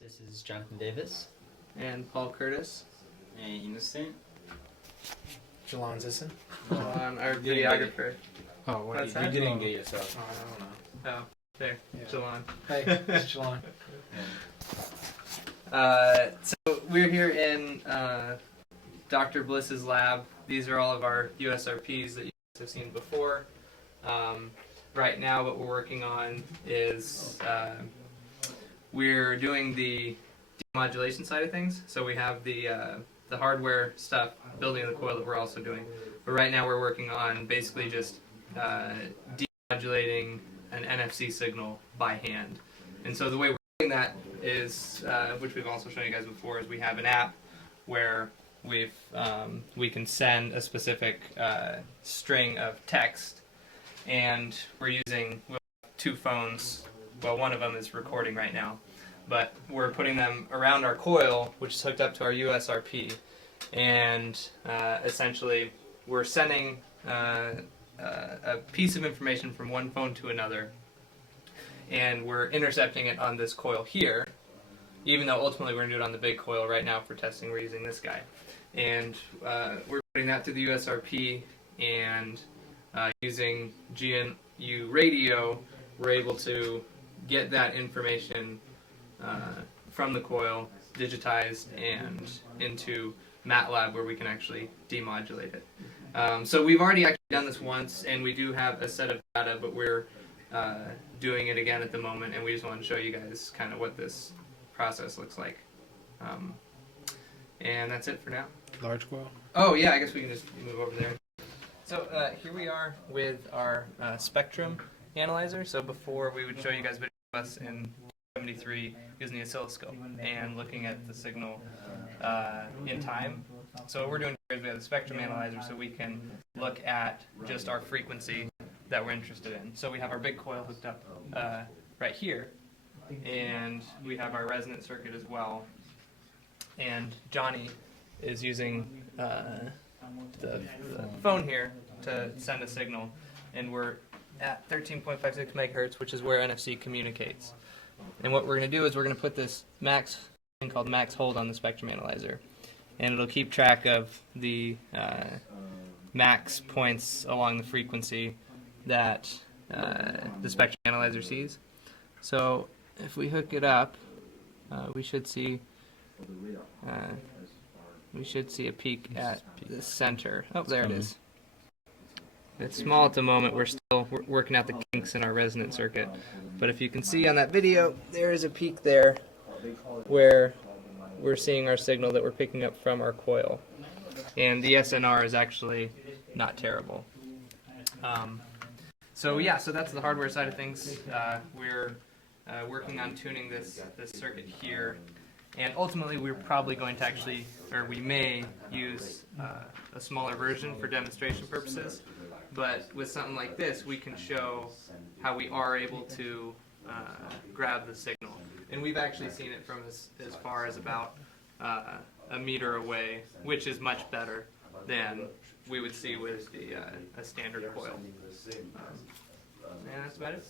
This is Jonathan Davis. And Paul Curtis. And Innocent. Jalon Zisson. Our videographer. Oh, what That's you You that? didn't get yourself. Oh, I don't know. Oh, there, Yeah. Jalon. Hey, it's Jalon. So we're here in Dr. Bliss's lab. These are all of our USRPs that you guys have seen before. Right now what we're working on is we're doing the demodulation side of things. So we have the hardware stuff, building the coil that we're also doing. But right now we're working on basically just demodulating an NFC signal by hand. And so the way we're doing that is, which we've also shown you guys before, is we have an app where we can send a specific string of text, and we're using two phones. Well, one of them is recording right now, but we're putting them around our coil, which is hooked up to our USRP, and essentially we're sending a piece of information from one phone to another, and we're intercepting it on this coil here, even though ultimately we're going to do it on the big coil. Right now for testing we're using this guy, and we're putting that through the USRP, and using GNU radio we're able to get that information from the coil digitized and into MATLAB, where we can actually demodulate it. So we've already actually done this once, and we do have a set of data, but we're doing it again at the moment, and we just want to show you guys kind of what this process looks like. And that's it for now. Large coil. Oh yeah, I guess we can just move over there. So here we are with our spectrum analyzer. So before we would show you guys video of us in 73 using the oscilloscope and looking at the signal in time. So what we're doing here is we have the spectrum analyzer, so we can look at just our frequency that we're interested in. So we have our big coil hooked up right here, and we have our resonant circuit as well. And Johnny is using the phone here to send a signal, and we're at 13.56 megahertz, which is where NFC communicates. And what we're going to do is we're going to put this thing called max hold on the spectrum analyzer, and it'll keep track of the max points along the frequency that the spectrum analyzer sees. So if we hook it up, we should see a peak at the center. Oh, there it is. It's small at the moment. We're still working out the kinks in our resonant circuit. But if you can see on that video, there is a peak there where we're seeing our signal that we're picking up from our coil. And the SNR is actually not terrible. So yeah, so that's the hardware side of things. We're working on tuning this circuit here. And ultimately, we're probably going to actually, or we may use a smaller version for demonstration purposes. But with something like this, we can show how we are able to grab the signal. And we've actually seen it from as far as about a meter away, which is much better than we would see with a standard coil. And that's about it.